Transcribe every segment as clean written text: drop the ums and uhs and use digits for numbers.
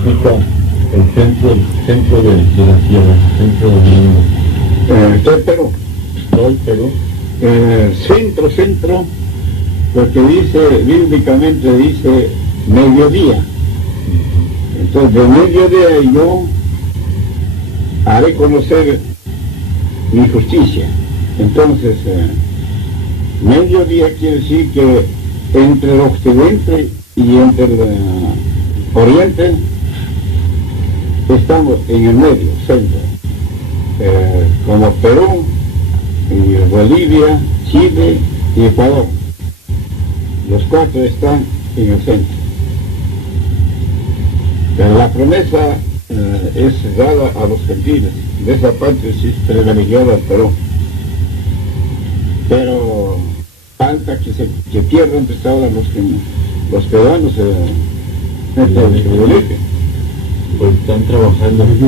significa el centro de la tierra, centro del mundo? Estoy en Perú. Todo el Perú. Centro, porque dice, bíblicamente dice mediodía. Entonces, de mediodía yo haré conocer mi justicia. Entonces, mediodía quiere decir que entre el occidente y entre el oriente estamos en el medio, centro, como Perú, y Bolivia, Chile y Ecuador. Los cuatro están en el centro. Pero la promesa es dada a los gentiles. De esa parte sí es privilegiada al Perú. Pero falta que pierdan pues ahora los peruanos se privilegian. Pues están trabajando los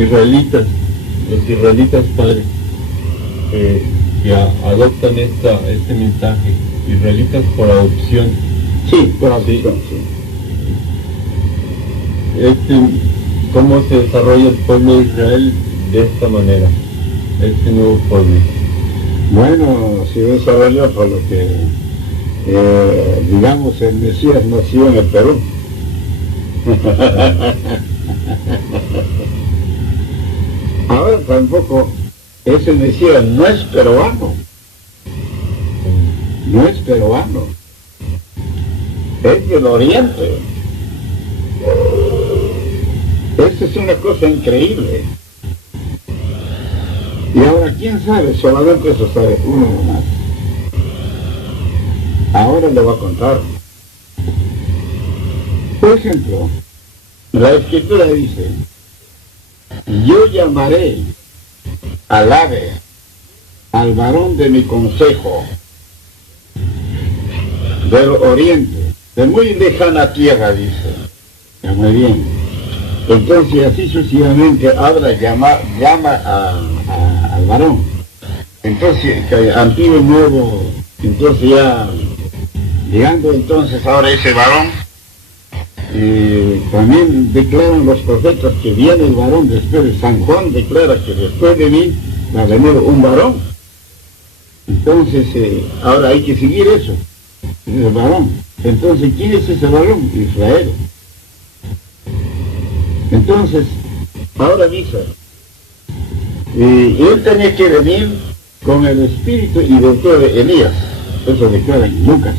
israelitas padres que adoptan este mensaje, israelitas por adopción. Sí, por adopción, sí. ¿Cómo se desarrolla el pueblo de Israel de esta manera, este nuevo pueblo? Bueno, se desarrolló por lo que, digamos, el Mesías nació en el Perú. Ahora tampoco ese Mesías no es peruano. No es peruano. Es del Oriente. Esa es una cosa increíble. Y ahora, ¿quién sabe? Solamente eso sabe uno nomás. Ahora le voy a contar. Por ejemplo, la Escritura dice: yo llamaré al ave, al varón de mi consejo, del oriente, de muy lejana tierra, dice. Ya, muy bien. Entonces, así sucesivamente habla, llama al varón. Entonces, antiguo y nuevo, entonces ya, llegando entonces ahora ese varón, también declaran los profetas que viene el varón después de San Juan, declara que después de mí va a venir un varón. Entonces, ahora hay que seguir eso, ese varón. Entonces, ¿quién es ese varón? Israel. Entonces, ahora dice, él tenía que venir con el espíritu y doctor de Elías. Eso declara en Lucas.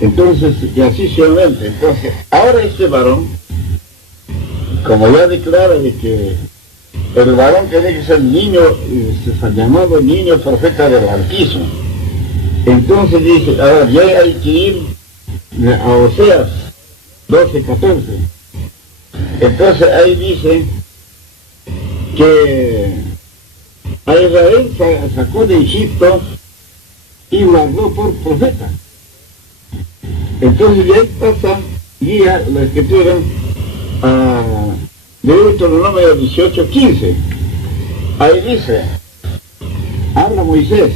Entonces, y así solamente. Entonces, ahora este varón, como ya declara de que el varón tiene que ser niño, se ha llamado niño profeta del Altísimo. Entonces dice, ahora ya hay que ir a Oseas 12:14. Entonces ahí dice que a Israel sacó de Egipto y guardó por profeta. Entonces de ahí pasa, guía la Escritura a Deuteronomio 18:15. Ahí dice, habla Moisés,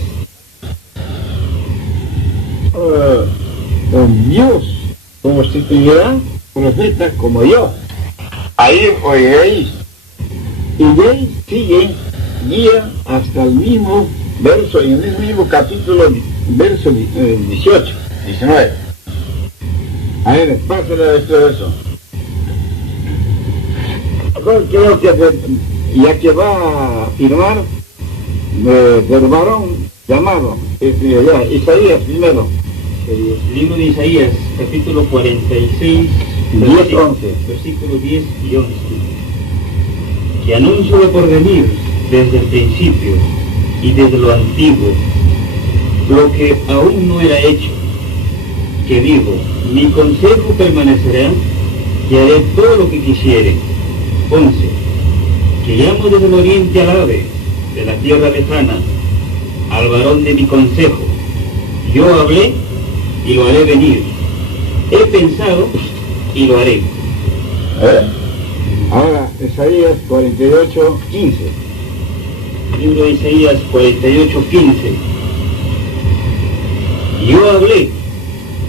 Dios constituirá profeta como yo. Ahí oiréis. Y de ahí sigue, guía hasta el mismo verso, en el mismo capítulo, verso 18, 19. A ver, pásale a esto eso. Creo que ya que va a firmar del varón llamado, Isaías primero. El libro de Isaías, capítulo 46, versículos 10 y 11. Que anuncio de por venir desde el principio y desde lo antiguo, lo que aún no era hecho, que digo, mi consejo permanecerá y haré todo lo que quisiere. 11. Que llamo desde el oriente al ave, de la tierra lejana, al varón de mi consejo. Yo hablé y lo haré venir. He pensado y lo haré. Ahora, Isaías 48:15. Libro de Isaías 48:15. Yo hablé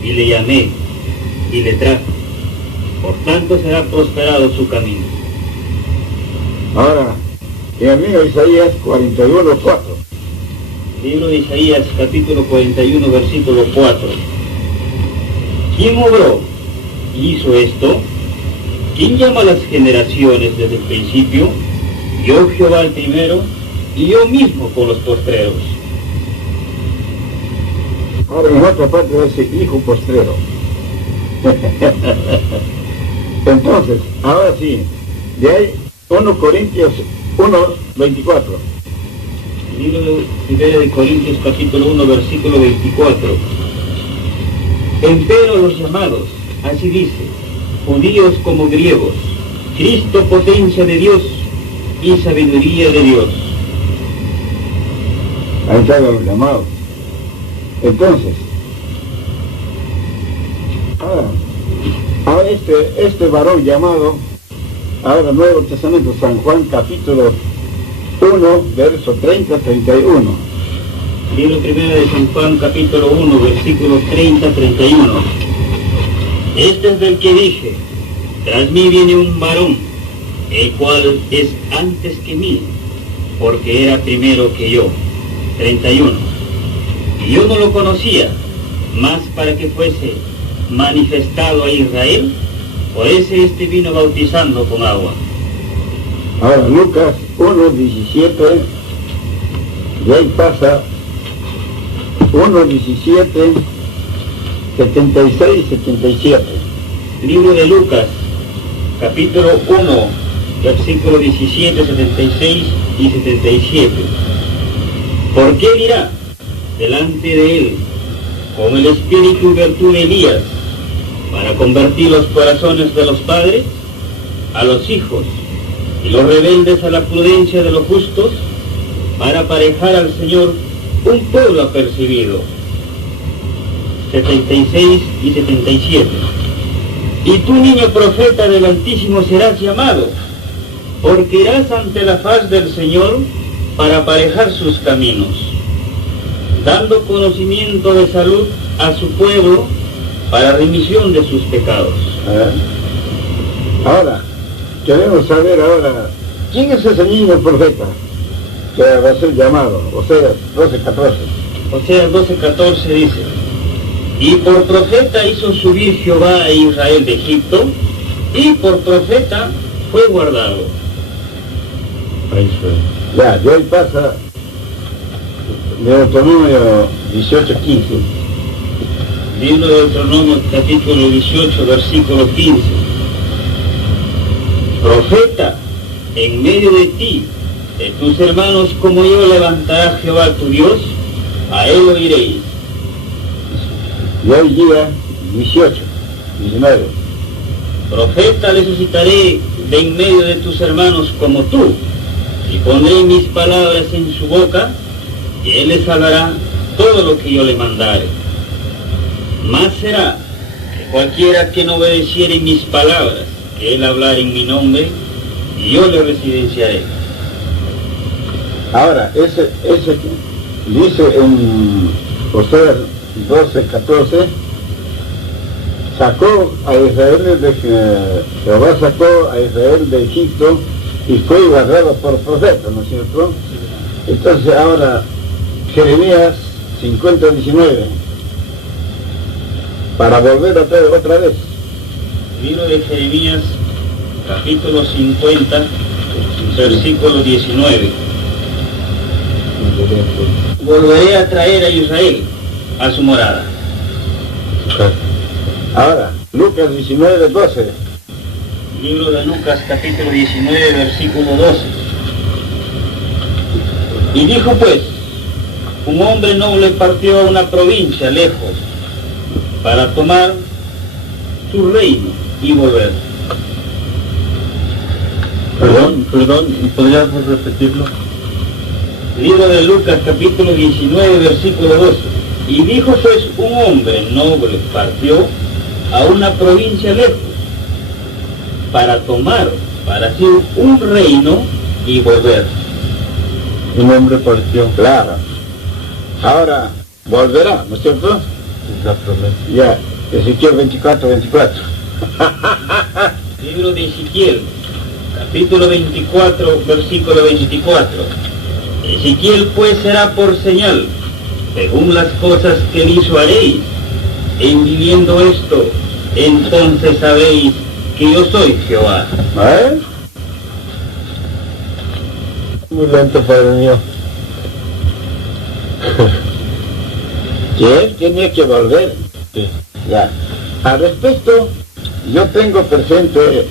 y le llamé y le trajo. Por tanto será prosperado su camino. Ahora, en el libro de Isaías 41:4. Libro de Isaías, capítulo 41, versículo 4. ¿Quién obró y hizo esto? ¿Quién llama a las generaciones desde el principio? Yo, Jehová, el primero, y yo mismo con los postreros. Ahora en otra parte dice hijo postrero. Entonces, ahora sí, de ahí 1 Corintios 1:24. Libro de Corintios, capítulo 1, versículo 24. Empero los llamados, así dice, judíos como griegos, Cristo potencia de Dios y sabiduría de Dios. Ahí están los llamados. Entonces, ahora este varón llamado, ahora Nuevo Testamento, San Juan capítulo 1, verso 30-31. Libro primero de San Juan, capítulo 1, versículos 30-31. Este es del que dije, tras mí viene un varón, el cual es antes que mí, porque era primero que yo. 31. Y yo no lo conocía, mas para que fuese manifestado a Israel, por eso este vino bautizando con agua. Ahora Lucas 1:17, y ahí pasa 1:17, 76 y 77. Libro de Lucas, capítulo 1, versículo 17, 76 y 77. ¿Por qué dirá delante de él, con el espíritu y virtud de Elías, para convertir los corazones de los padres a los hijos, y los rebeldes a la prudencia de los justos, para aparejar al Señor un pueblo apercibido? 76 y 77. Y tú, niño profeta del Altísimo, serás llamado, porque irás ante la faz del Señor para aparejar sus caminos, dando conocimiento de salud a su pueblo para remisión de sus pecados. Ahora, queremos saber ahora, ¿quién es ese niño profeta que va a ser llamado? Oseas 12:14. Oseas 12:14 dice, y por profeta hizo subir Jehová a Israel de Egipto, y por profeta fue guardado. Ya, de hoy pasa Deuteronomio 18:15. Libro de Deuteronomio, capítulo 18, versículo 15. Profeta en medio de ti, de tus hermanos como yo, levantará Jehová tu Dios, a él oiréis. Y hoy día 18, 19. Profeta le suscitaré de en medio de tus hermanos como tú, y pondré mis palabras en su boca, y él les hablará todo lo que yo le mandare. Más será que cualquiera que no obedeciere mis palabras, que él hablar en mi nombre, y yo le residenciaré. Ahora, ese dice en Oseas 12:14, sacó a Israel Jehová sacó a Israel de Egipto y fue guardado por profeta, ¿no es cierto? Entonces ahora Jeremías 50:19, para volver a traer otra vez. Libro de Jeremías, capítulo 50, versículo 19. Volveré a traer a Israel a su morada. Ahora, Lucas 19:12. Libro de Lucas, capítulo 19, versículo 12. Y dijo pues, un hombre noble partió a una provincia lejos para tomar su reino y volver. Perdón, ¿podrías repetirlo? Libro de Lucas, capítulo 19, versículo 12. Y dijo pues, un hombre noble partió a una provincia lejos para tomar para sí un reino y volver. Un hombre partió. Claro. Ahora volverá, ¿no es cierto? La promesa. Ya. Ezequiel 24. Libro de Ezequiel, capítulo 24, versículo 24. Ezequiel pues será por señal, según las cosas que él hizo haréis. En viviendo esto, entonces sabéis que yo soy Jehová. ¿Eh? Muy lento, Padre mío. Que él tenía que volver. Sí. Ya. Al respecto, yo tengo presente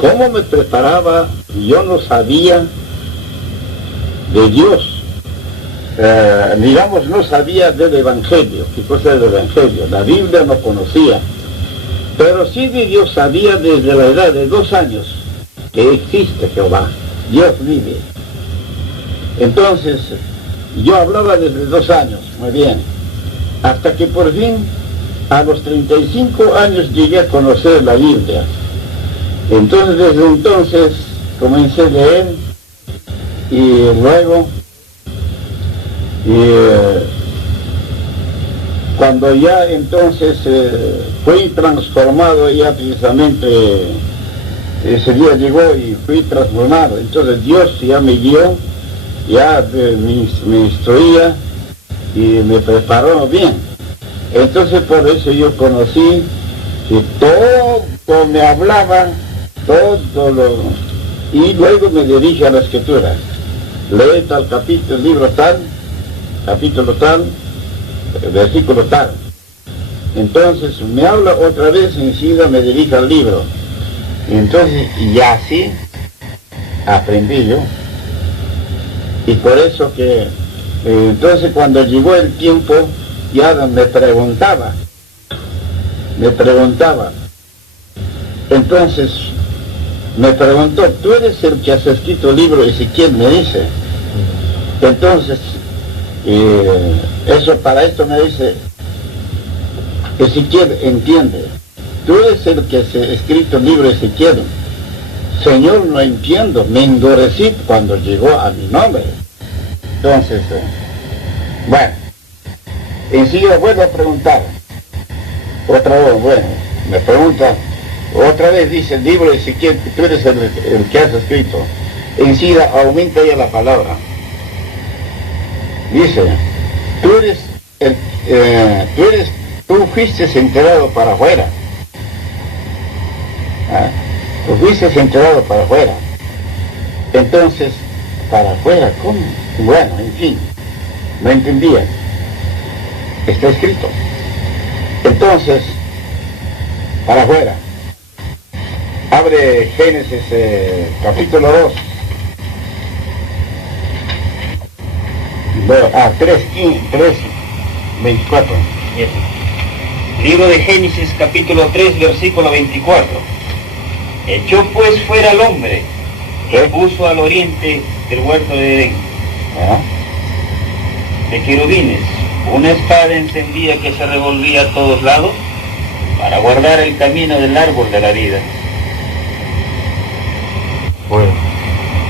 cómo me preparaba. Yo no sabía de Dios. Digamos, no sabía del Evangelio. ¿Qué cosa es el Evangelio? La Biblia no conocía. Pero sí de Dios sabía desde la edad de 2 años que existe Jehová. Dios vive. Entonces, yo hablaba desde 2 años, muy bien. Hasta que por fin, a los 35 años llegué a conocer la Biblia. Entonces, desde entonces, comencé a leer y luego, cuando ya entonces fui transformado, ya precisamente ese día llegó y fui transformado. Entonces Dios ya me guió, ya me instruía y me preparó bien. Entonces por eso yo conocí que todo me hablaba, y luego me dirige a la Escritura. Lee tal capítulo, libro tal, capítulo tal, versículo tal. Entonces me habla otra vez y enseguida me dirige al libro. Entonces, y así aprendí yo. Y por eso que, entonces cuando llegó el tiempo, ya me preguntaba. Entonces, me preguntó, ¿tú eres el que has escrito el libro Ezequiel? Me dice. Entonces, para esto me dice, Ezequiel, entiende, tú eres el que has escrito el libro Ezequiel. Señor, no entiendo, me endurecí cuando llegó a mi nombre. Entonces, bueno, enseguida vuelvo a preguntar, otra vez, bueno, me pregunta, otra vez dice el libro de Ezequiel, tú eres el que has escrito. Enseguida aumenta ya la palabra. Dice, tú fuiste enterado para afuera. Tú fuiste enterado para afuera. Entonces, ¿para afuera? ¿Cómo? Bueno, en fin, no entendía. Está escrito. Entonces, para afuera. Abre Génesis capítulo 2. 3:24. Libro de Génesis capítulo 3 versículo 24. Echó pues fuera al hombre, que puso al oriente del huerto de Edén, de querubines, una espada encendida que se revolvía a todos lados, para guardar el camino del árbol de la vida. Bueno,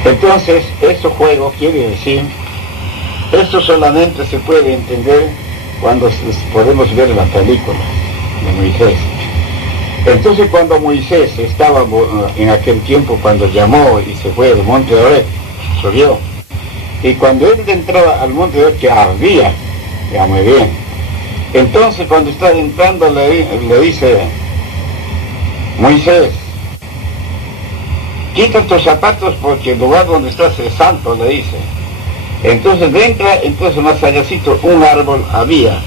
entonces, este juego quiere decir, esto solamente se puede entender cuando podemos ver la película de Moisés. Entonces, cuando Moisés estaba en aquel tiempo, cuando llamó y se fue del monte de Oreb, subió. Y cuando él entró al monte de Oreb, que ardía, ya muy bien. Entonces, cuando está entrando, le dice, Moisés, quita tus zapatos porque el lugar donde estás es santo, le dice. Entonces entra, entonces más allácito un árbol había,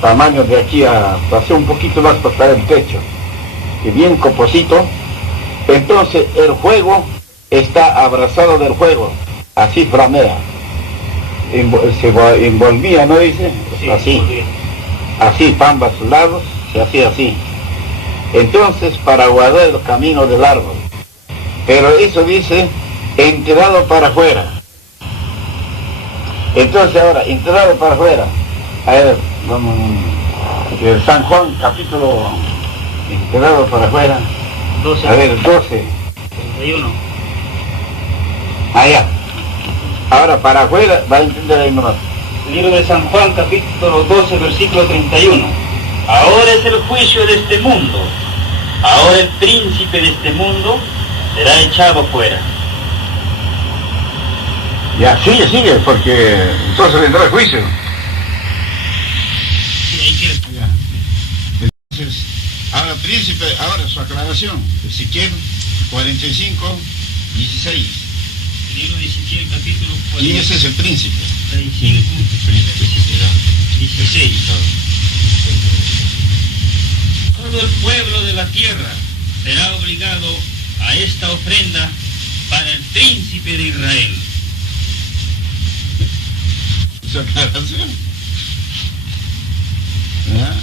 tamaño de aquí a, pasé un poquito más para el techo, y bien coposito. Entonces el fuego está abrazado del fuego, así flamea, se envolvía, ¿no dice? Sí, así, para ambos lados, se hacía así. Entonces, para guardar el camino del árbol. Pero eso dice, enterrado para afuera. Entonces ahora, enterrado para afuera. A ver, vamos, San Juan, capítulo, enterrado para afuera. 12. A ver, 12. 31. Allá. Ahora, para afuera, va a entender ahí nomás. Libro de San Juan, capítulo 12, versículo 31. Ahora es el juicio de este mundo. Ahora el príncipe de este mundo será echado fuera. Ya, sigue, porque entonces vendrá el juicio. Sí, ahí quiere. Ya. Entonces, ahora príncipe, ahora su aclaración. Ezequiel 45, 16. Libro de Ezequiel, capítulo 45. ¿Quién es el príncipe? 16. Todo el pueblo de la tierra será obligado a esta ofrenda para el príncipe de Israel. Su aclaración. ¿Ah?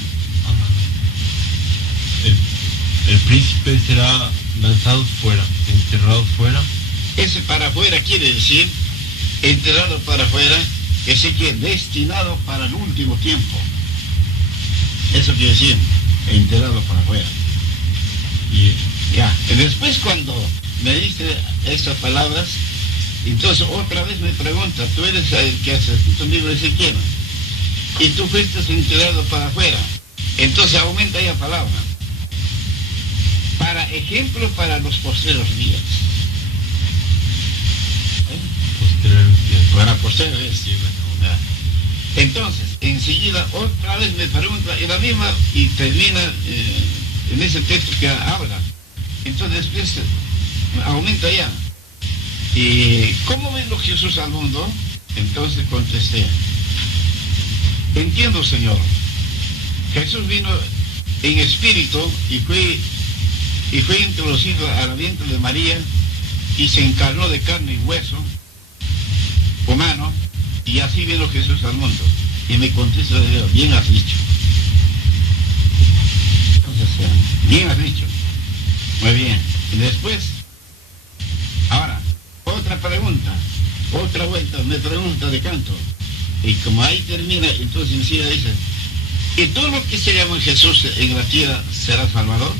El príncipe será lanzado fuera, enterrado fuera. Ese para afuera quiere decir, enterrado para afuera, ese que es destinado para el último tiempo. Eso quiere decir, enterrado para afuera. Y ya, y después cuando me dice estas palabras, entonces otra vez me pregunta, tú eres el que has escrito un libro de Ezequiel, y tú fuiste enterrado para afuera. Entonces aumenta ya palabra. Para ejemplo para los postreros días. Para posteriores. Sí, bueno. Entonces, enseguida otra vez me pregunta, y la misma, y termina en ese texto que habla. Entonces después aumenta ya. ¿Y cómo vino Jesús al mundo? Entonces contesté, entiendo, Señor. Jesús vino en espíritu y fue introducido al vientre de María y se encarnó de carne y hueso humano, y así vino Jesús al mundo. Y me contesta de Dios, bien has dicho. Entonces, bien has dicho. Muy bien. Y después, ahora, otra pregunta, otra vuelta, me pregunta de canto. Y como ahí termina, entonces encima dice, ¿y todo lo que se llama Jesús en la tierra será Salvador?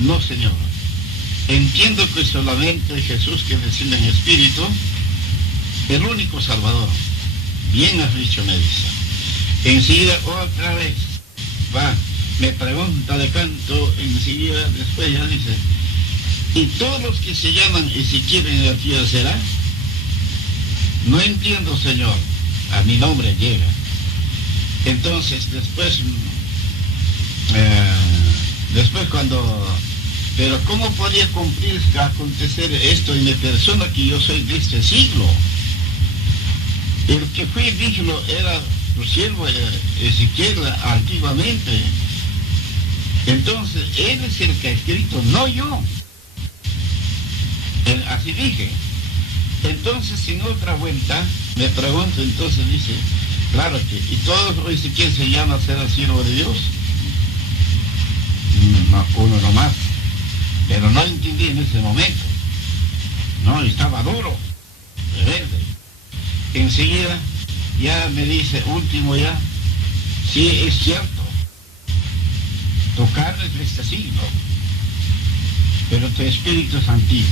No, Señor. Entiendo que solamente Jesús que desciende en espíritu, el único Salvador. Bien has dicho, me dice. Enseguida otra vez va, me pregunta de canto, enseguida después ya dice, ¿y todos los que se llaman Ezequiel en la tierra será? No entiendo, Señor, a mi nombre llega. Entonces después cuando, pero ¿cómo podría cumplir, acontecer esto en mi persona que yo soy de este siglo? El que fue digno era tu siervo Ezequiel antiguamente. Entonces, él es el que ha escrito, no yo. Así dije. Entonces, en otra vuelta, me pregunto, entonces dice, claro que, ¿y todos Ezequiel se llama ser el siervo de Dios? No, uno nomás. Pero no entendí en ese momento. No, estaba duro, rebelde. Enseguida ya me dice, último ya, sí es cierto, tu carne es de este siglo, pero tu espíritu es antiguo.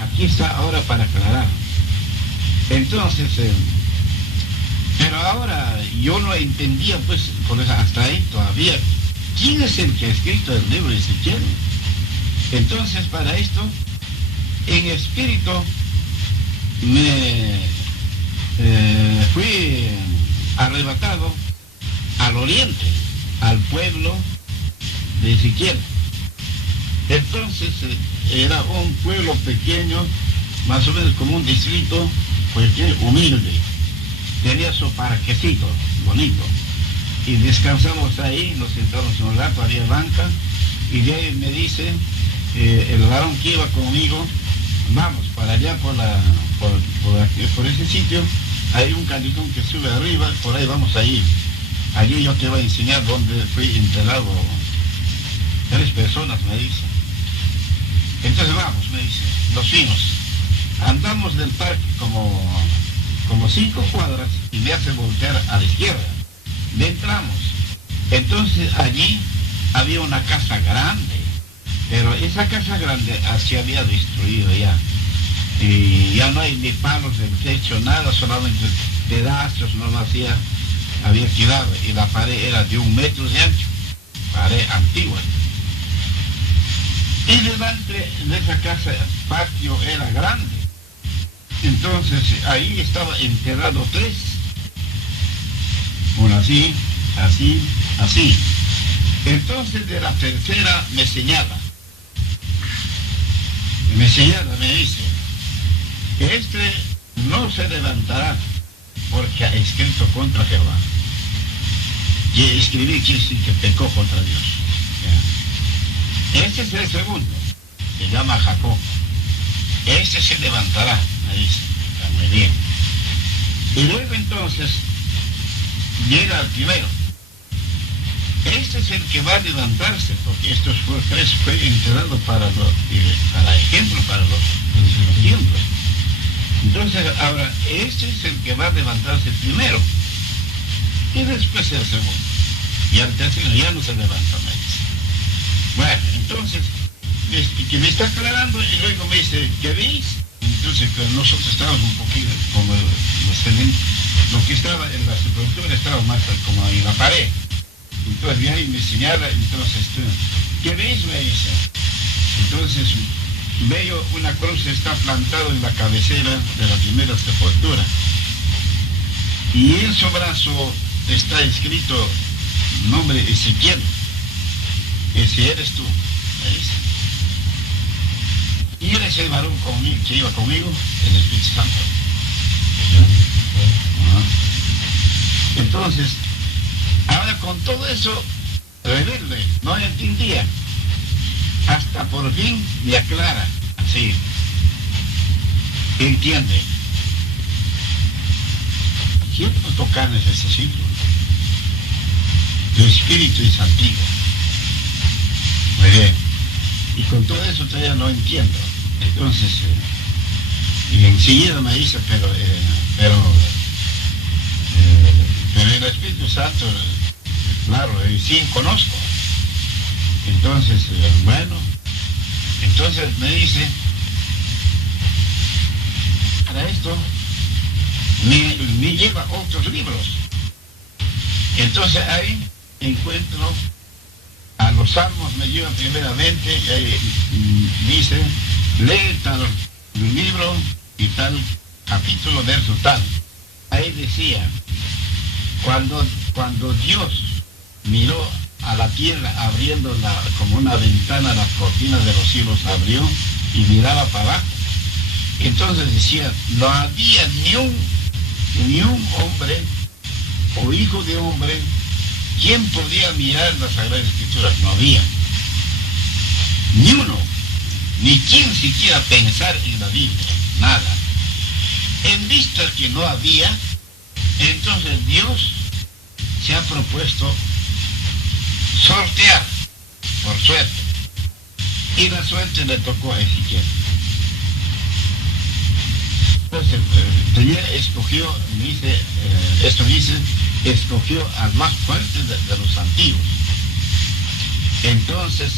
Aquí está ahora para aclarar. Entonces, pero ahora yo no entendía, pues, por eso hasta ahí todavía, ¿quién es el que ha escrito el libro de Ezequiel? Entonces, para esto, en espíritu, me fui arrebatado al oriente, al pueblo de Ezequiel. Entonces era un pueblo pequeño, más o menos como un distrito, pues humilde. Tenía su parquecito bonito. Y descansamos ahí, nos sentamos un rato, había banca, y de ahí me dice el varón que iba conmigo, vamos para allá por ese sitio, hay un callejón que sube arriba, por ahí vamos a ir. Allí yo te voy a enseñar dónde fui enterrado 3 personas, me dice. Entonces vamos, me dice, los finos. Andamos del parque como 5 cuadras y me hace voltear a la izquierda. Entramos. Entonces allí había una casa grande, pero esa casa grande se había destruido ya. y ya no hay ni palos en el techo, nada, solamente pedazos nomás había quedado, y la pared era de 1 metro de ancho, pared antigua. Y delante de esa casa, el patio era grande. Entonces ahí estaba enterrado 3. Uno así, así, así. Entonces de la tercera me señala, me dice, este no se levantará porque ha escrito contra Jehová. Y escribir quiere decir que pecó contra Dios. Este es el segundo, se llama Jacob. Este se levantará, me dice, está muy bien. Y luego entonces llega el primero. Este es el que va a levantarse, porque estos 3 fue enterrado para ejemplo, para los tiempos. Entonces, ahora, este es el que va a levantarse primero, y después el segundo. Y al tercero ya no se levanta, me dice. Bueno, entonces, que me está aclarando, y luego me dice, ¿qué veis? Entonces, que nosotros estábamos un poquito como lo que estaba en la sepultura estaba más como en la pared. Entonces viene y me señala, entonces, ¿qué veis? Me dice. Entonces veo una cruz que está plantada en la cabecera de la primera sepultura. Y en su brazo está escrito nombre Ezequiel. Ese eres tú, me dice. Y eres el varón que iba conmigo, el Espíritu Santo. Entonces, ahora con todo eso, rebelde, no entendía. Hasta por fin me aclara, así. Entiende. ¿Quién puede tocar en ese siglo? El espíritu es antiguo. Muy bien. Y con todo eso todavía no entiendo. Entonces, y enseguida me dice, pero el Espíritu Santo, claro, sí, conozco. Entonces, bueno, entonces me dice, para esto, me lleva otros libros. Entonces ahí encuentro a los salmos, me lleva primeramente, y ahí dice, lee tal libro y tal capítulo, verso tal. Ahí decía, cuando Dios miró a la tierra abriendo como una ventana, las cortinas de los cielos abrió y miraba para abajo. Entonces decía, no había ni un hombre o hijo de hombre quien podía mirar las Sagradas Escrituras. No había. Ni uno. Ni quien siquiera pensar en la Biblia. Nada. En vista que no había, entonces Dios se ha propuesto sortear por suerte. Y la suerte le tocó a Ezequiel. Entonces, escogió, escogió al más fuerte de los antiguos. Entonces,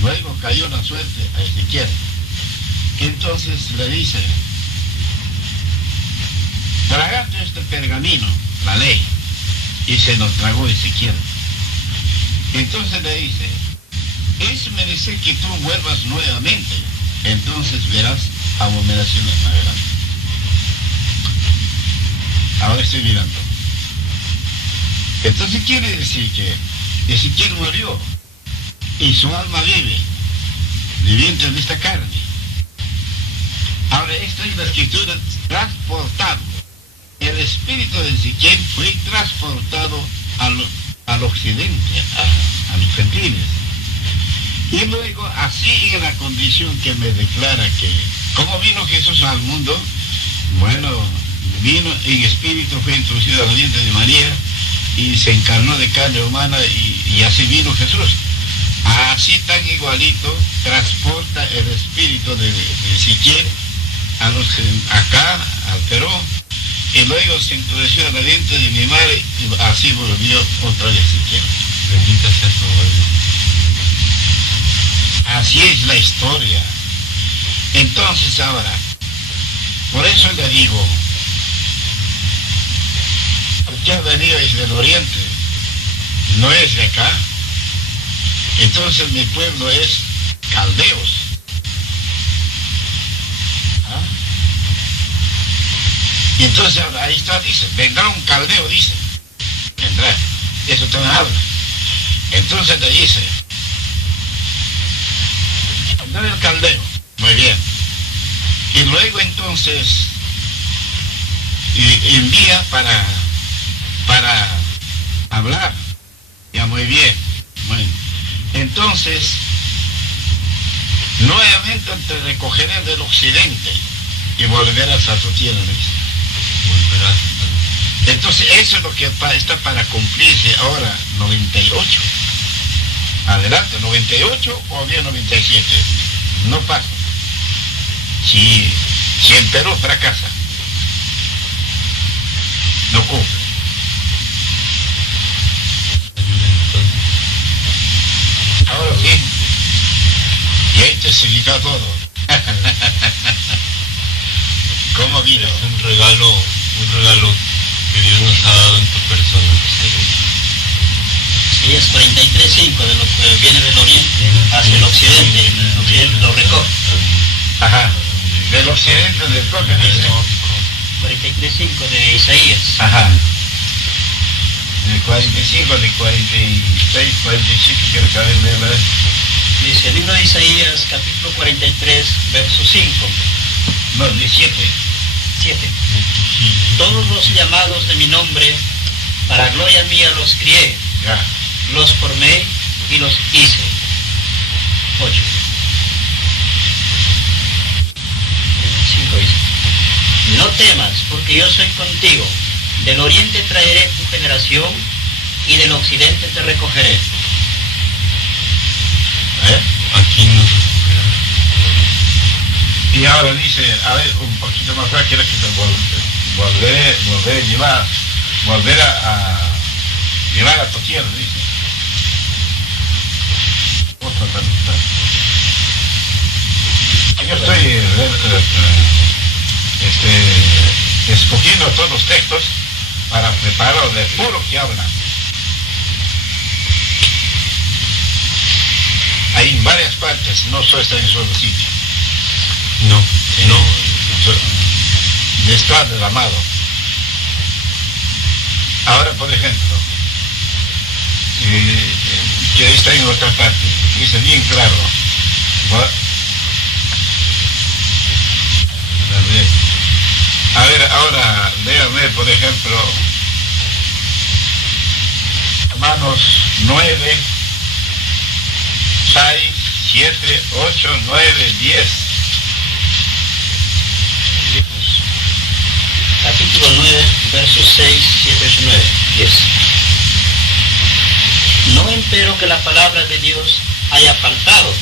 luego cayó la suerte a Ezequiel. Entonces le dice, tragate este pergamino, la ley, y se lo tragó Ezequiel. Entonces le dice, es merecer que tú vuelvas nuevamente, entonces verás abominaciones más grandes. Ahora estoy mirando. Entonces quiere decir que Ezequiel murió y su alma vive, viviendo en esta carne. Ahora esto es la escritura transportado. El espíritu de Ezequiel fue transportado al occidente, a los gentiles. Y luego, así en la condición que me declara que, ¿cómo vino Jesús al mundo? Bueno, vino en espíritu, fue introducido a la vientre de María y se encarnó de carne humana y así vino Jesús. Así tan igualito transporta el espíritu de Ezequiel acá, al Perú, y luego se introdució a la vientre de mi madre y así volvió otra vez Ezequiel. Bendita sea tu. Así es la historia. Entonces ahora, por eso le digo, ya venido desde el oriente, no es de acá. Entonces mi pueblo es caldeos. ¿Ah? Y entonces ahí está, dice, vendrá un caldeo, dice. Vendrá. Eso también habla. Entonces le dice, vendrá el caldeo. Muy bien. Y luego entonces envía para hablar. Ya, muy bien. Entonces, nuevamente te recogeré del occidente y volverás a tu tierra. Entonces, eso es lo que está para cumplirse ahora, 98. Adelante, 98 o bien 97. No pasa. Si en Perú fracasa, no cumple. Ahora sí, y ahí te explica todo. ¿Cómo vino? Es un regalo que Dios nos ha dado en tu persona. Sí, es 43.5 de lo que viene del oriente hacia el occidente, el occidente lo recoge. Ajá, del occidente del toque, dice. 43.5 de Isaías. Ajá. De 45, de 46, 45, quiero saber, ¿verdad? Dice el libro de Isaías, capítulo 43, verso 5. No, 17. 7. Todos los llamados de mi nombre, para gloria mía los crié, Ya. los formé y los hice. 8. 5 dice, no temas, porque yo soy contigo. Del oriente traeré tu generación y del occidente te recogeré. Aquí nos recogerá. Y ahora dice, a ver, un poquito más atrás, quiero que te volver a llevar a tu tierra, dice. Otra pregunta. Yo estoy escogiendo todos los textos para preparar de puro que habla. Hay en varias partes, no solo está en un solo sitio. No. Está derramado. Ahora, por ejemplo, que ahí está en otra parte, dice bien claro. A ver, ahora, léame, por ejemplo, Romanos 9, 6, 7, 8, 9, 10. Capítulo 9, versos 6, 7, 8, 9, 10. No empero que la palabra de Dios haya faltado,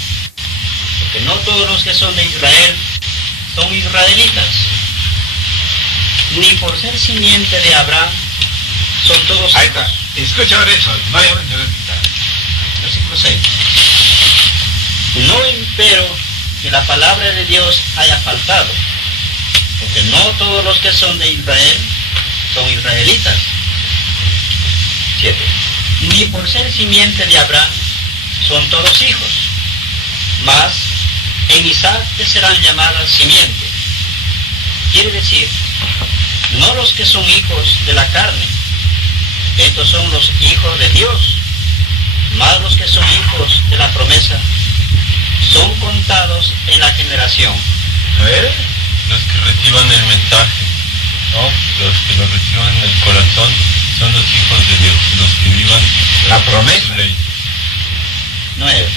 porque no todos los que son de Israel son israelitas, ni por ser simiente de Abraham son todos. Ahí está. Escucha ahora eso. Versículo 6. No empero que la palabra de Dios haya faltado, porque no todos los que son de Israel son israelitas. 7. Ni por ser simiente de Abraham son todos hijos, mas en Isaac te serán llamadas simiente. Quiere decir, no los que son hijos de la carne, estos son los hijos de Dios, mas los que son hijos de la promesa son contados en la generación. Los que reciban el mensaje, ¿no? Los que lo reciban en el corazón son los hijos de Dios, los que vivan la promesa. Ley. 9.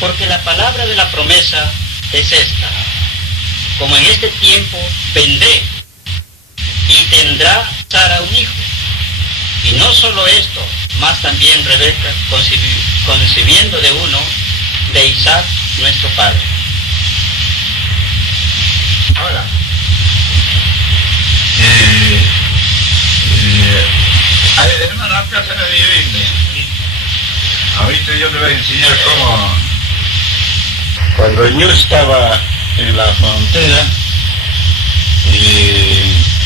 Porque la palabra de la promesa es esta: como en este tiempo vendré, y tendrá Sara un hijo. Y no solo esto, mas también Rebeca concibiendo de uno, de Isaac, nuestro padre. Ahora, a ver, hermano, alcanzan a dividirme. Ahorita yo te voy a enseñar cómo, cuando yo estaba en la frontera, y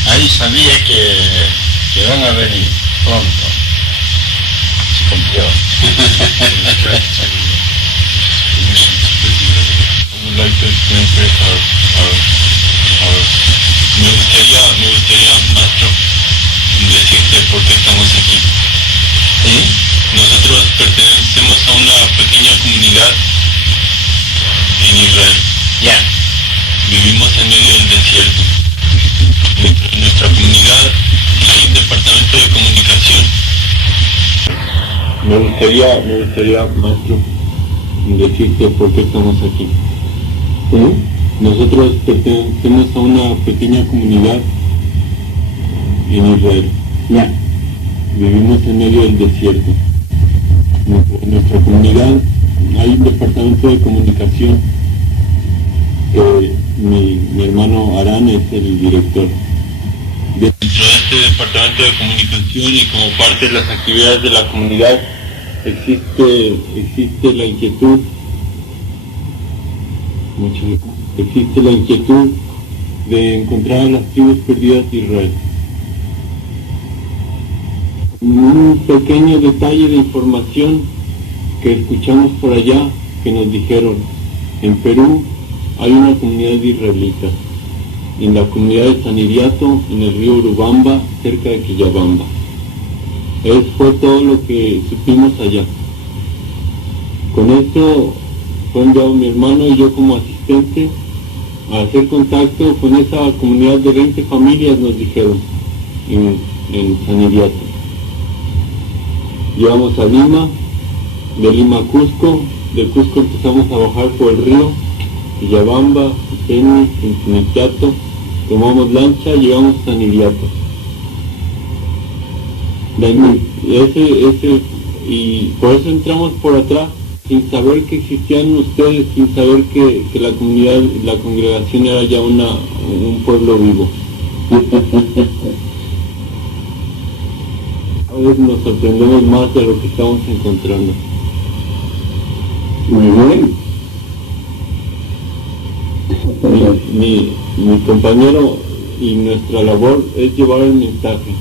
ahí sabía que van a venir pronto. Se cumplió. Me gustaría, maestro, decirte por qué estamos aquí. Nosotros pertenecemos a una pequeña comunidad en Israel. Vivimos en medio del desierto. En nuestra comunidad hay un departamento de comunicación. Me gustaría, maestro, decirte por qué estamos aquí. Nosotros pertenecemos a una pequeña comunidad en Israel. Vivimos en medio del desierto. En nuestra comunidad hay un departamento de comunicación que mi hermano Arán es el director. Dentro de este departamento de comunicación y como parte de las actividades de la comunidad existe la inquietud de encontrar a las tribus perdidas de Israel. Un pequeño detalle de información que escuchamos por allá, que nos dijeron: en Perú hay una comunidad israelita, en la comunidad de San Iriato, en el río Urubamba, cerca de Quillabamba. Fue todo lo que supimos allá. Con esto fue enviado mi hermano y yo como asistente a hacer contacto con esa comunidad de 20 familias, nos dijeron, en San Iriato. Llegamos a Lima, de Lima a Cusco, de Cusco empezamos a bajar por el río, Quillabamba, Ipeni, Quinquiniquiato, tomamos lancha y llegamos a San Iriato. Y por eso entramos por atrás, sin saber que existían ustedes, sin saber que la comunidad, la congregación era ya un pueblo vivo. A veces nos sorprendemos más de lo que estamos encontrando. Muy bien. Mi compañero y nuestra labor es llevar el mensaje,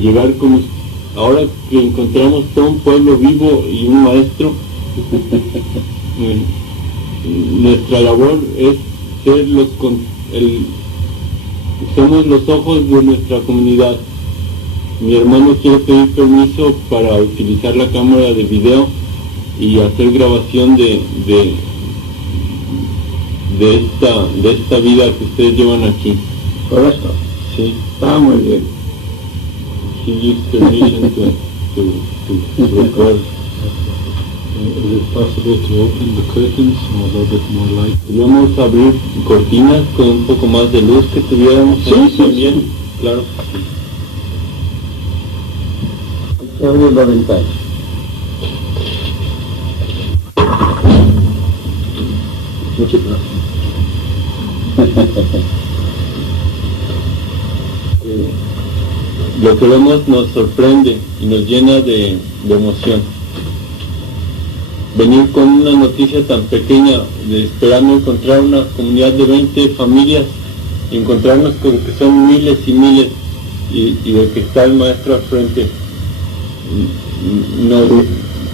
llegar como ahora que encontramos todo un pueblo vivo y un maestro. Nuestra labor es ser somos los ojos de nuestra comunidad. Mi hermano quiere pedir permiso para utilizar la cámara de video y hacer grabación de esta vida que ustedes llevan aquí. ¿Correcto? Sí. Está muy bien. He gives permission to record. Is it possible to open the curtains or a little bit more light? ¿Podríamos abrir cortinas con un poco más de luz que tuviéramos? Sí, también. sí. Claro. Hay que abrir la ventana. Muchas gracias. Lo que vemos nos sorprende y nos llena de emoción. Venir con una noticia tan pequeña, de esperando encontrar una comunidad de 20 familias, y encontrarnos con que son miles y miles, y de que está el maestro al frente.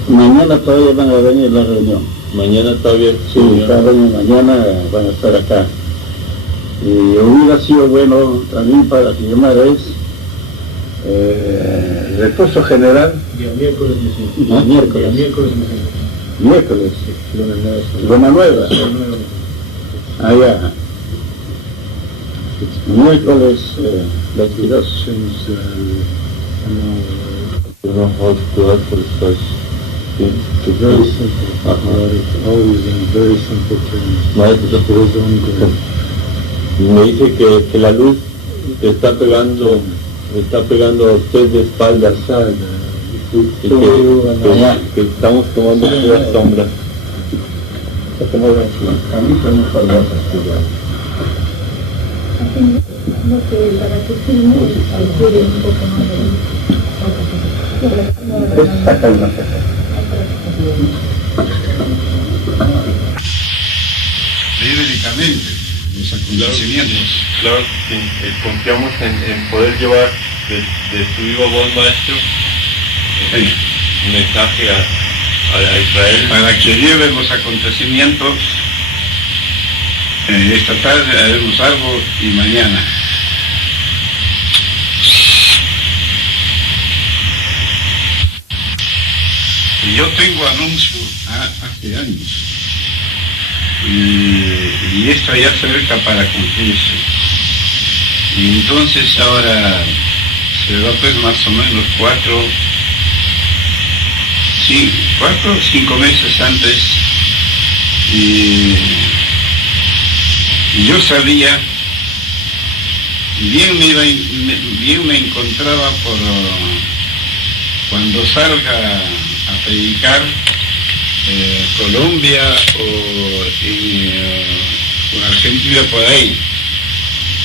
Mañana todavía van a venir la reunión. Mañana todavía Sí, mañana van a estar acá. Y hubiera sido bueno también para que yo me vez recurso general. Día miércoles, Miércoles. miércoles, Miércoles. sí. Loma Nueva. Allá. Miércoles 22. Very simple. Always in very simple terms. Maestro, His own goal. me dice que la luz te está pegando a usted de espaldas, y que estamos tomando pura sombra. A mí fue mejor la festival. No sé, para que filme adquiere un poco más de... Saca una cosa. Vive plenamente los acontecimientos. Claro, sí. Confiamos en poder llevar de tu viva voz, maestro, un mensaje a Israel. Para que lleven los acontecimientos, esta tarde haremos algo y mañana. Y yo tengo anuncio hace años. Y esto ya cerca para cumplirse. Y entonces ahora se va pues más o menos 4 o 5 meses antes, y yo sabía, bien me encontraba por cuando salga a predicar Colombia o Argentina por ahí,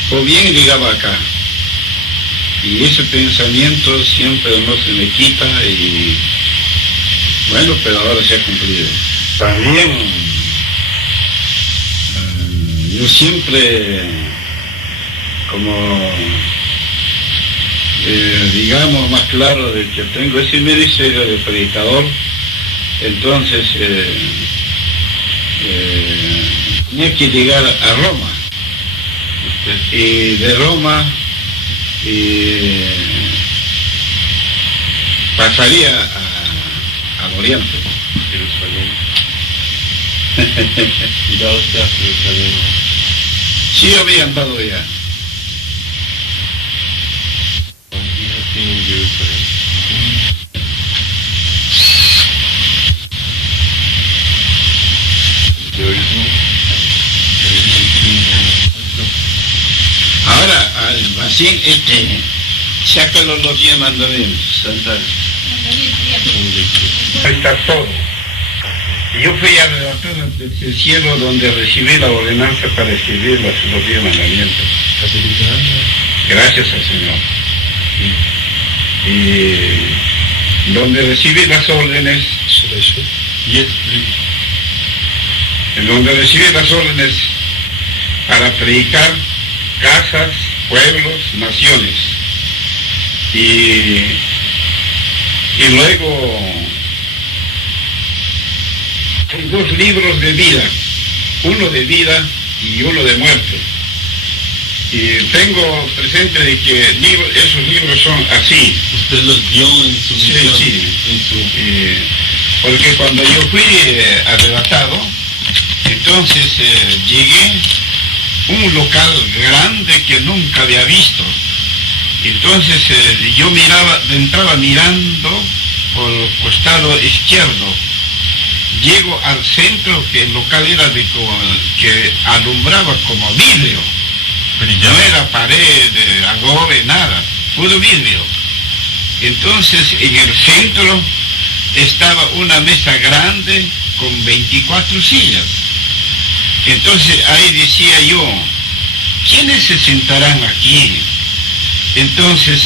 o bien llegaba acá, y ese pensamiento siempre no se me quita, y bueno, pero ahora se ha cumplido. También yo siempre, como digamos más claro de que tengo ese ministerio de predicador, entonces tenía que llegar a Roma, y de Roma pasaría al Oriente. Jerusalén. Ya usted a Jerusalén. Sí, había andado ya. Ahora, así, sácalo los 10 mandamientos. Ahí está todo. Y yo fui a redactar ante el cielo, donde recibí la ordenanza para escribir los 10 mandamientos. Gracias al Señor. Y donde recibí las órdenes, para predicar casas, pueblos, naciones. Y luego hay 2 libros de vida, uno de vida y uno de muerte. Y tengo presente de que esos libros son así. ¿Usted los vio en su misión? Sí. Porque cuando yo fui arrebatado, entonces llegué a un local grande que nunca había visto. Entonces yo entraba mirando por el costado izquierdo. Llego al centro, que el local era que alumbraba como vidrio. No era pared, adobe, nada, puro vidrio. Entonces en el centro estaba una mesa grande con 24 sillas. Entonces ahí decía yo, ¿quiénes se sentarán aquí? Entonces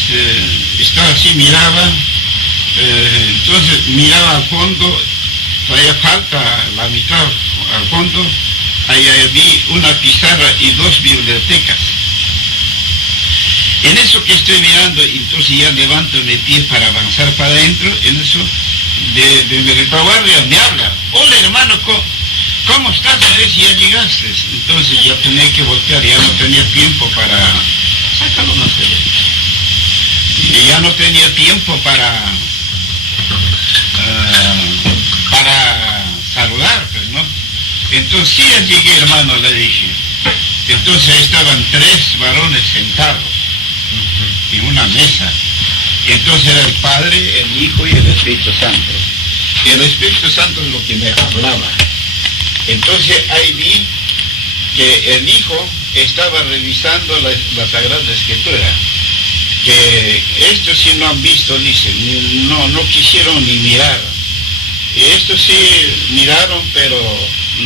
estaba así, miraba, entonces miraba al fondo, todavía falta la mitad al fondo. Ahí vi una pizarra y 2 bibliotecas. En eso que estoy mirando, entonces ya levanto mi pie para avanzar para adentro. En eso, de mi retaguardia me habla: hola hermano, ¿cómo estás? A ver si ya llegaste. Entonces ya tenía que voltear, ya no tenía tiempo para... Sácalo, no sé. Y ya no tenía tiempo para saludar, pues, ¿no? Entonces sí, ya llegué, hermano, le dije. Entonces estaban 3 varones sentados en una mesa. Entonces era el Padre, el Hijo y el Espíritu Santo. Y el Espíritu Santo es lo que me hablaba. Entonces ahí vi que el Hijo estaba revisando la Sagrada Escritura. Que estos sí no han visto, dicen, no quisieron ni mirar. Y estos sí miraron, pero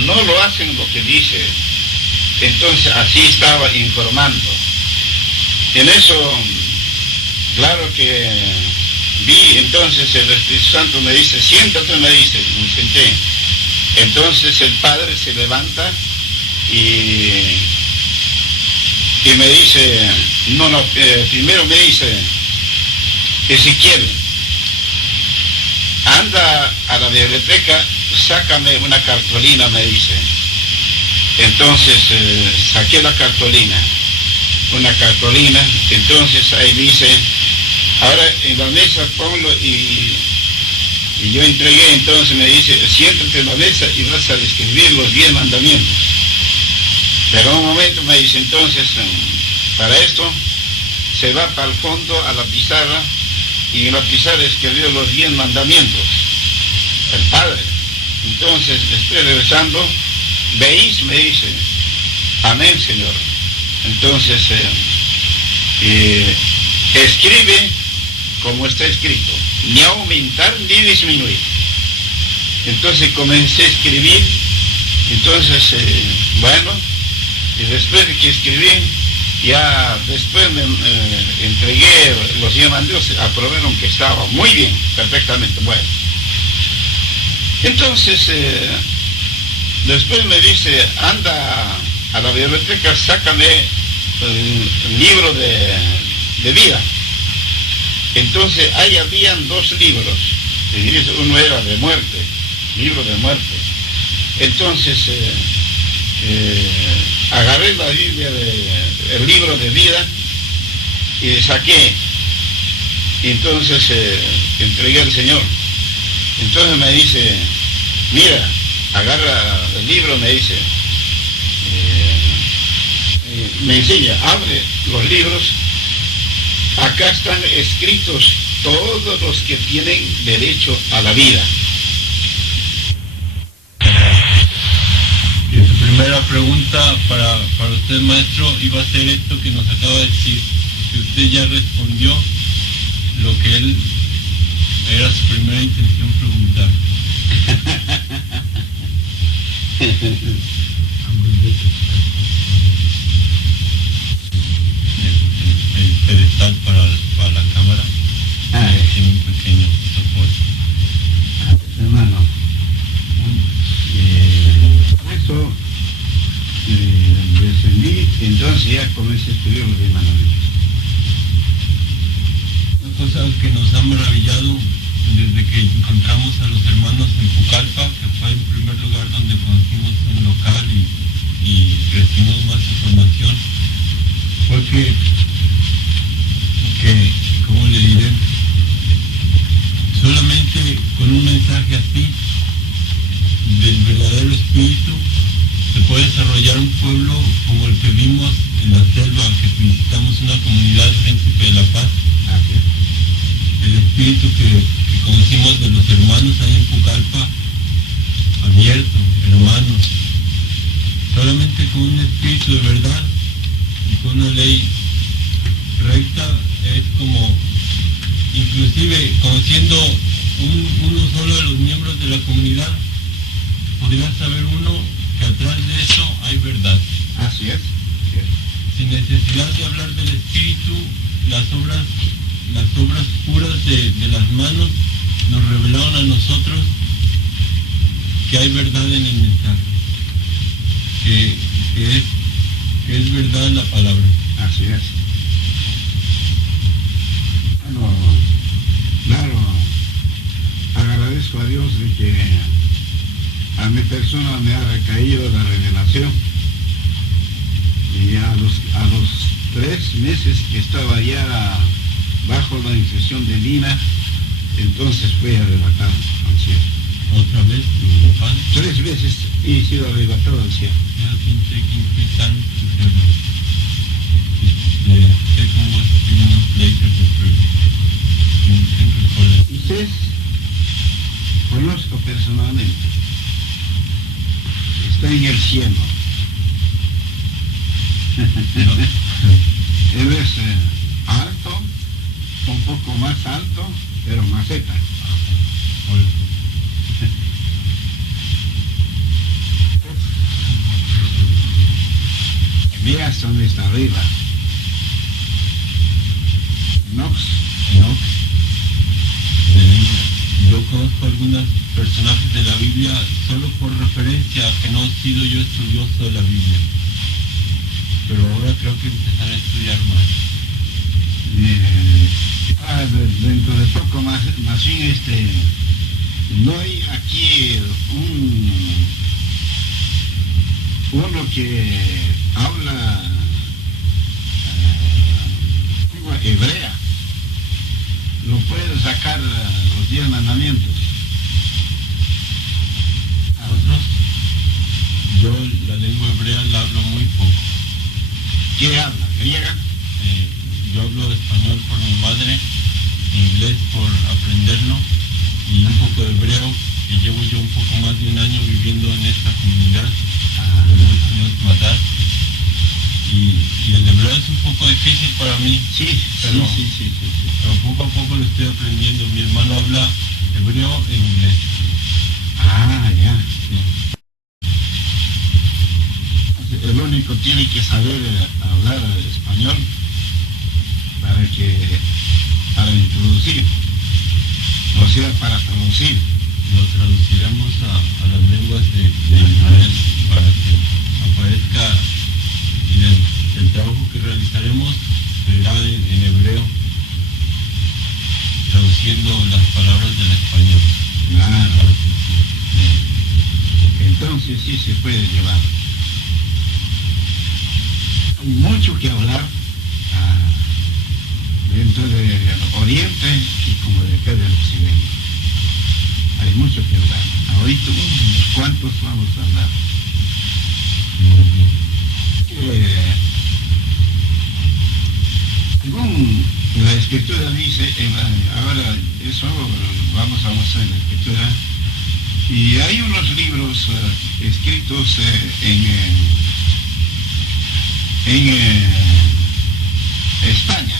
no lo hacen lo que dice. Entonces así estaba informando. En eso, claro que vi, entonces el Espíritu Santo me dice: siéntate, me dice. Me senté. Entonces el Padre se levanta y me dice, primero me dice, Ezequiel, anda a la biblioteca, sácame una cartulina, me dice. Entonces saqué la cartulina, entonces ahí dice, ahora en la mesa ponlo y yo entregué, entonces me dice, siéntate en la mesa y vas a describir los 10 mandamientos. Pero un momento me dice, entonces, para esto, se va para el fondo a la pizarra y en la pizarra escribió los 10 mandamientos, el Padre. Entonces, estoy regresando, ¿veis? Me dice, amén, Señor. Entonces, escribe como está escrito, ni aumentar ni disminuir. Entonces comencé a escribir, entonces, bueno, y después de que escribí, ya después me entregué los 10 mandamientos, aprobaron que estaba muy bien, perfectamente, bueno. Entonces, después me dice, anda a la biblioteca, sácame el libro de vida. Entonces, ahí habían 2 libros, y dice, uno era de muerte, libro de muerte. Entonces, agarré la Biblia, el libro de vida, y saqué, y entonces entregué al Señor. Entonces me dice, mira, agarra el libro, me dice, me enseña, abre los libros, acá están escritos todos los que tienen derecho a la vida. Y su primera pregunta para usted, maestro, iba a ser esto que nos acaba de decir, que usted ya respondió lo que él era su primera intención preguntar. El pedestal para la cámara tiene un pequeño soporte. Hermano, eso descendí, entonces ya comencé a estudiar los 10 mandamientos. Una cosa que nos ha maravillado desde que encontramos a los hermanos en Pucallpa, que fue el primer lugar donde conocimos un local y recibimos más información, fue que ¿cómo le diré? Solamente con un mensaje así del verdadero espíritu se puede desarrollar un pueblo como el que vimos en la selva, que visitamos una comunidad Príncipe de la Paz. El espíritu que conocimos de los hermanos ahí en Pucallpa, abierto, hermanos, solamente con un espíritu de verdad y con una ley recta, es como, inclusive conociendo uno solo de los miembros de la comunidad, podría saber uno que atrás de eso hay verdad. Así es. Sin necesidad de hablar del espíritu, las obras puras de las manos nos revelaron a nosotros que hay verdad en el mensaje, que es verdad la palabra. Así es. Bueno, claro, agradezco a Dios de que a mi persona me ha recaído la revelación, y a los 3 meses que estaba ya bajo la infección de Lina, entonces fue arrebatado al cielo. ¿Otra vez, padre? 3 veces he sido arrebatado al cielo. Quizás conozco personalmente, está en el cielo. Él es alto, un poco más alto, pero maceta. Mira dónde está arriba. Nox. Yo conozco conozco algunos personajes de la Biblia solo por referencia, que no he sido yo estudioso de la Biblia. Pero ahora creo que empezaré a estudiar más. Dentro de poco más bien no hay aquí uno que habla lengua hebrea, lo puede sacar los 10 mandamientos. ¿Otros? Yo la lengua hebrea la hablo muy poco. ¿Qué habla? ¿Griega? Yo hablo español por mi madre, inglés por aprenderlo y un poco de hebreo, que llevo yo un poco más de un año viviendo en esta comunidad, de Matar. Y el hebreo es un poco difícil para mí. Sí, pero poco a poco lo estoy aprendiendo. Mi hermano habla hebreo e inglés. Ah, ya. Sí. El único tiene que saber hablar español para introducir, o sea, para traducir. Lo traduciremos a las lenguas de Israel para que aparezca, y el trabajo que realizaremos será en hebreo, traduciendo las palabras del español. Claro. Entonces sí se puede llevar. Hay mucho que hablar dentro del Oriente y como de acá del Occidente. Hay mucho que hablar. Ahorita unos cuantos vamos a hablar. Según la Escritura dice, ahora eso vamos a mostrar en la Escritura, y hay unos libros escritos en España,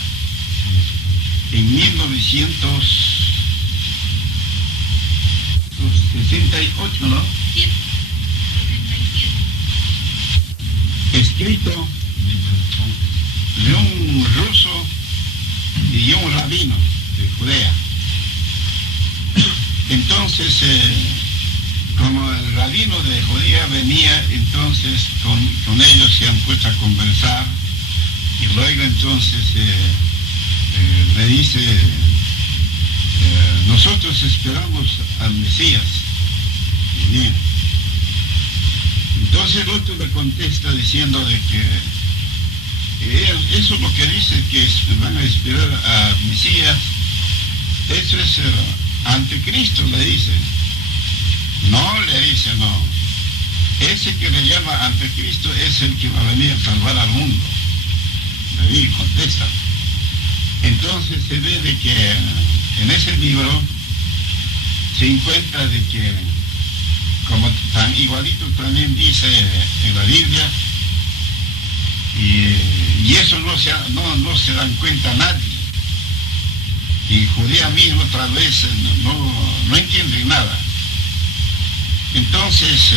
en 1968, ¿no? Sí, 67. Escrito de un ruso y un rabino de Judea. Entonces, como el rabino de Judea venía, entonces con ellos se han puesto a conversar, y luego entonces le dice, nosotros esperamos al Mesías. Bien. Entonces el otro le contesta diciendo de que eso es lo que dice, que van a esperar a Mesías, eso es anticristo, le dice. No, le dice, no. Ese que le llama anticristo es el que va a venir a salvar al mundo. Ahí contesta. Entonces se ve de que en ese libro se encuentra de que, como tan igualito también dice en la Biblia, y eso no se dan cuenta nadie. Y Judea mismo otra vez no entienden nada. Entonces,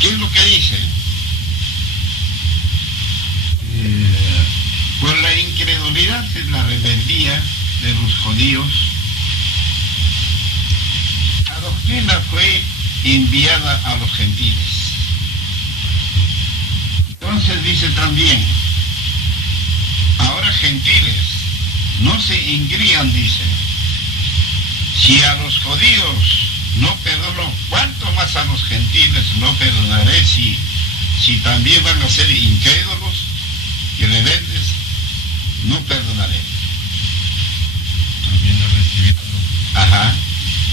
¿qué es lo que dice? Por la incredulidad es la rebeldía de los judíos. La doctrina fue enviada a los gentiles. Entonces dice también, ahora gentiles, no se engrían, dice. Si a los judíos no perdono, ¿cuánto más a los gentiles no perdonaré si también van a ser incrédulos y rebeldes? No perdonaré. Habiendo recibido Ajá.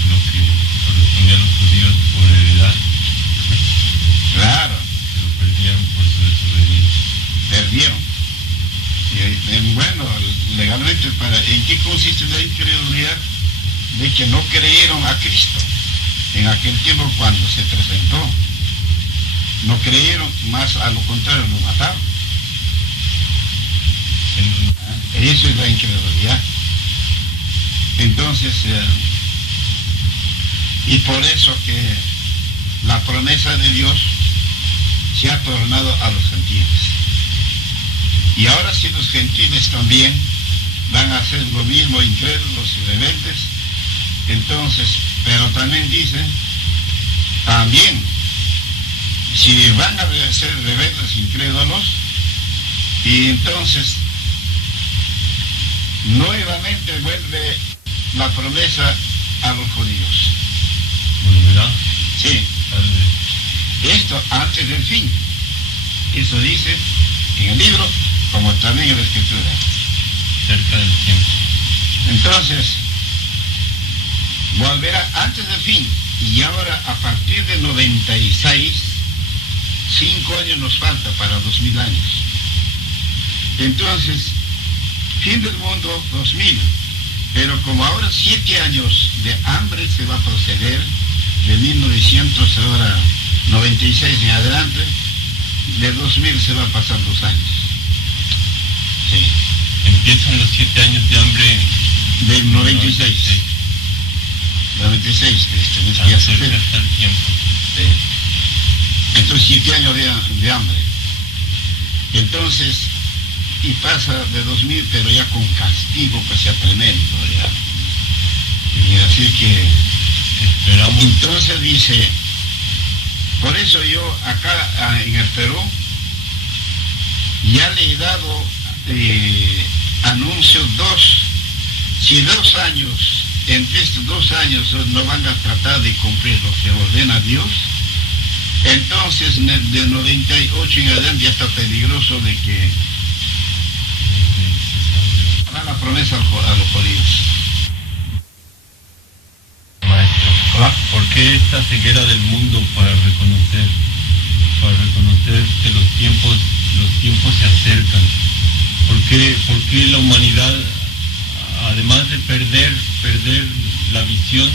lo que correspondía a los judíos por heredad, Claro, lo perdieron por su desobediencia. perdieron. Bueno, legalmente, ¿en qué consiste la incredulidad? De que no creyeron a Cristo en aquel tiempo cuando se presentó. No creyeron, más a lo contrario, lo mataron. Eso es la incredulidad. Entonces, y por eso que la promesa de Dios se ha tornado a los gentiles. Y ahora si los gentiles también van a hacer lo mismo, incrédulos y rebeldes, entonces Pero también dice, también, si van a ser rebeldes incrédulos, y entonces nuevamente vuelve la promesa a los judíos. ¿Volverá? Sí. Esto antes del fin. Eso dice en el libro, como también en la escritura. Cerca del tiempo. Entonces, volverá antes del fin. Y ahora, a partir del 96, 5 años nos falta para 2000 años. Entonces, fin del mundo, 2000. Pero como ahora 7 años de hambre se va a proceder, de 1900 ahora 96 en adelante, de 2000 se va a pasar 2 años. Sí. Empiezan los 7 años de hambre del 96. 96, que ya se cerca está el tiempo. Sí. Entonces 7 años de hambre. Entonces, y pasa de 2000, pero ya con castigo, pues ya tremendo, ya. Y así que esperamos. Entonces dice, por eso yo acá en el Perú ya le he dado anuncios si 2 años, entre estos 2 años no van a tratar de cumplir lo que ordena Dios, entonces de 98 en adelante ya está peligroso de que da la promesa a los judíos. Maestro, ¿por qué esta ceguera del mundo para reconocer que los tiempos se acercan? ¿Por qué la humanidad, además de perder la visión,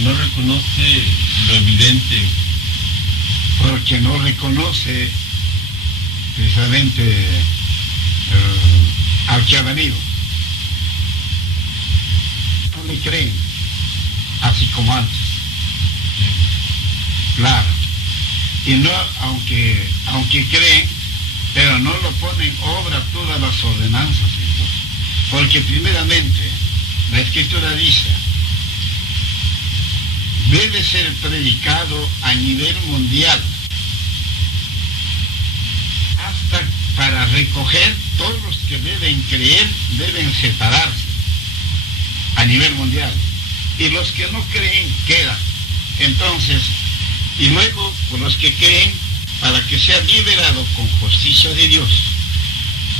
no reconoce lo evidente? Porque no reconoce precisamente al que ha venido. No le creen, así como antes. Claro. Y no, aunque creen, pero no lo ponen obra todas las ordenanzas. Entonces. Porque primeramente, la Escritura dice, debe ser predicado a nivel mundial, hasta para recoger todos los que deben creer, deben separarse a nivel mundial. Y los que no creen, quedan. Entonces, y luego, por los que creen, para que sea liberado con justicia de Dios.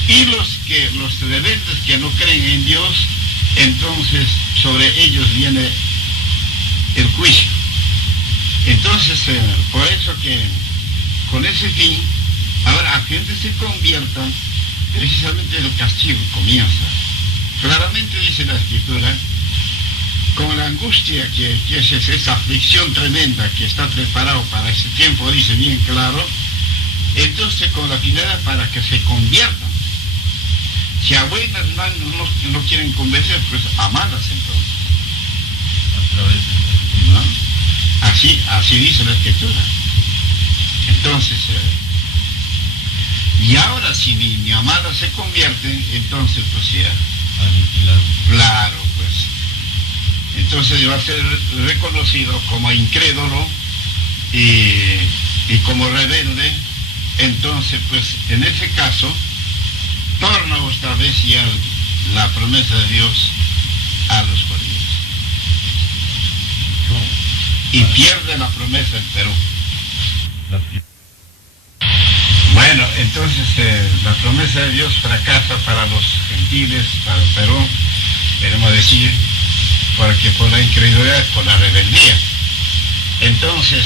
Y los rebeldes que no creen en Dios, entonces sobre ellos viene el juicio. Entonces, por eso que con ese fin, ahora a gente se conviertan, precisamente el castigo comienza. Claramente dice la Escritura, con la angustia que es esa aflicción tremenda que está preparado para ese tiempo, dice bien claro, entonces con la finalidad para que se conviertan. Si a buenas manos no quieren convencer, pues a malas entonces. A través de ¿no? Así dice la Escritura. Entonces, y ahora si ni a malas se convierten, entonces pues ya. Claro, pues. Entonces va a ser reconocido como incrédulo y como rebelde. Entonces, pues, en ese caso, torna otra vez ya la promesa de Dios a los judíos. Y pierde la promesa en Perú. Bueno, entonces la promesa de Dios fracasa para los gentiles, para el Perú, queremos decir, porque por la incredulidad, por la rebeldía. Entonces,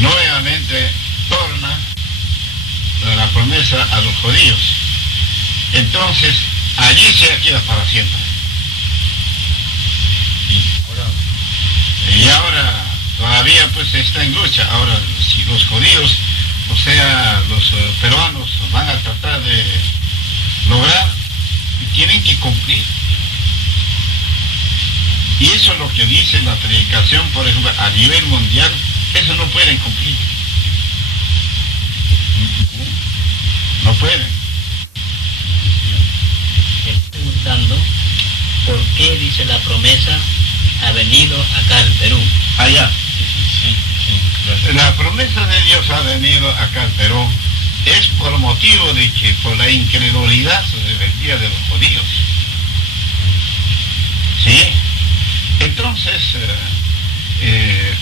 nuevamente torna la promesa a los judíos. Entonces, allí se queda para siempre. Y ahora todavía pues está en lucha. Ahora, si los judíos, o sea, los peruanos van a tratar de lograr, tienen que cumplir. Y eso es lo que dice la predicación, por ejemplo, a nivel mundial, eso no pueden cumplir. No pueden. Estoy preguntando por qué dice la promesa ha venido acá al Perú. Allá. Sí, gracias. La promesa de Dios ha venido acá al Perú es por motivo de que por la incredulidad rebeldía de los judíos. ¿Sí? Entonces,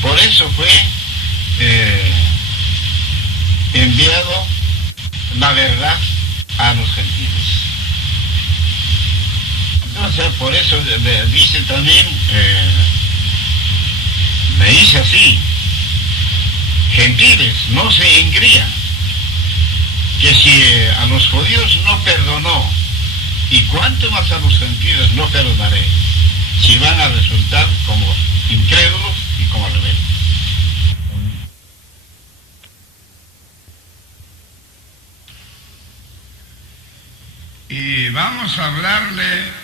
por eso fue enviado la verdad a los gentiles. Entonces, por eso dice también, me dice así, gentiles, no se engrían, que si a los judíos no perdonó, y cuánto más a los gentiles no perdonaré, si van a resultar como incrédulos y como rebeldes. Y vamos a hablarle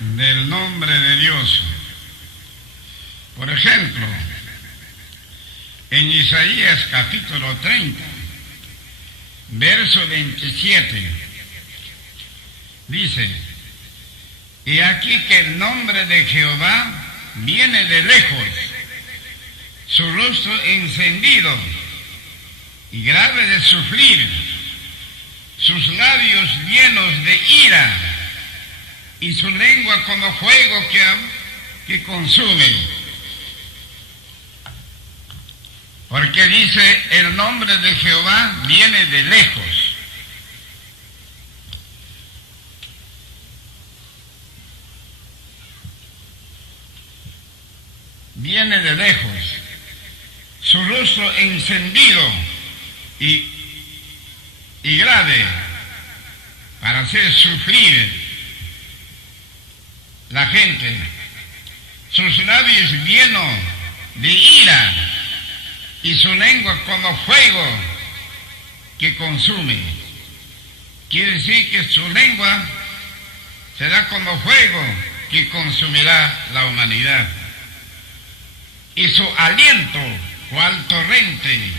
del nombre de Dios. Por ejemplo, en Isaías capítulo 30, verso 27, dice: y aquí que el nombre de Jehová viene de lejos, su rostro encendido y grave de sufrir, sus labios llenos de ira y su lengua como fuego que consume. Porque dice, el nombre de Jehová viene de lejos. Viene de lejos, su rostro encendido y grave para hacer sufrir la gente, sus labios llenos de ira y su lengua como fuego que consume. Quiere decir que su lengua será como fuego que consumirá la humanidad. Y su aliento, cual torrente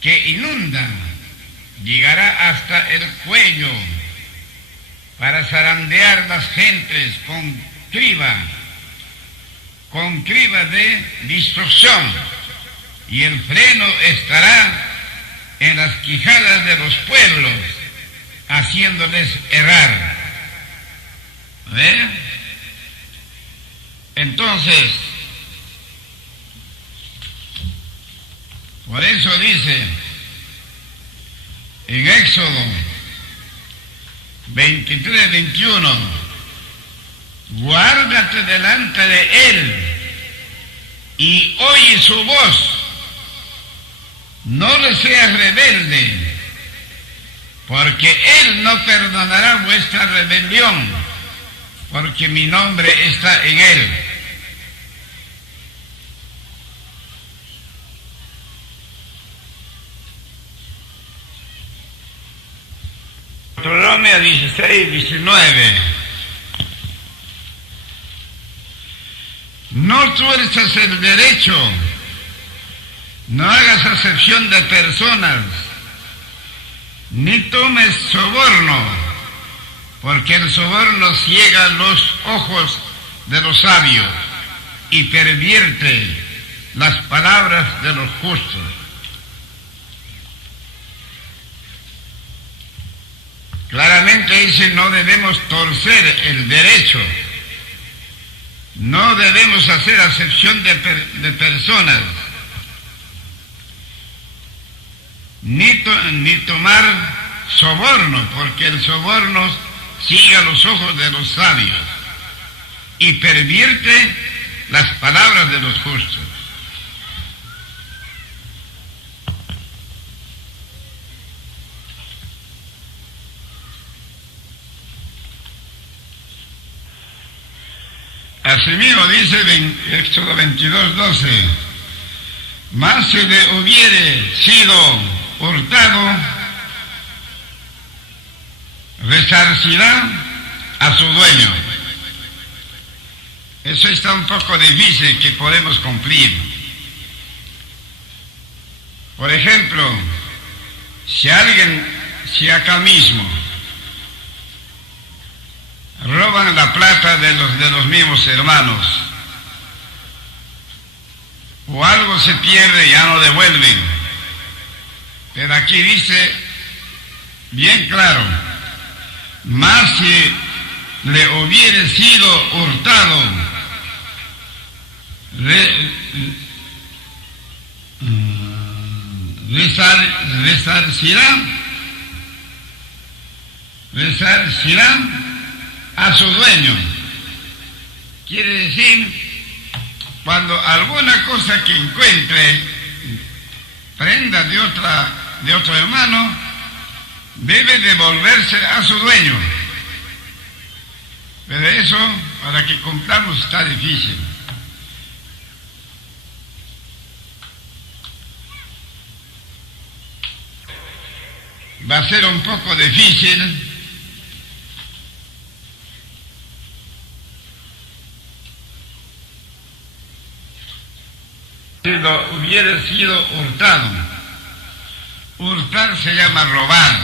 que inunda, llegará hasta el cuello para zarandear las gentes con criba de destrucción, y el freno estará en las quijadas de los pueblos, haciéndoles errar. ¿Ve? Entonces, por eso dice en Éxodo 23:21, guárdate delante de él y oye su voz, no le seas rebelde, porque él no perdonará vuestra rebelión, porque mi nombre está en él. Deuteronomio 16:19. No tuerzas el derecho, no hagas acepción de personas, ni tomes soborno, porque el soborno ciega los ojos de los sabios y pervierte las palabras de los justos. Claramente dice, no debemos torcer el derecho, no debemos hacer acepción de personas, ni tomar soborno, porque el soborno ciega los ojos de los sabios y pervierte las palabras de los justos. Asimismo dice Éxodo 22:12, mas si le hubiere sido hurtado, resarcirá a su dueño. Eso está un poco difícil que podemos cumplir. Por ejemplo, si acá mismo roban la plata de los mismos hermanos, o algo se pierde, ya no devuelven. Pero aquí dice bien claro, más si le hubiere sido hurtado, resarcirá a su dueño. Quiere decir, cuando alguna cosa que encuentre, prenda de otro hermano, debe devolverse a su dueño. Pero eso, para que compramos, está difícil. Va a ser un poco difícil si lo hubiera sido hurtado. Hurtar se llama robar.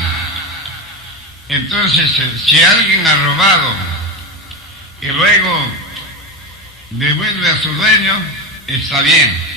Entonces, si alguien ha robado y luego devuelve a su dueño, está bien.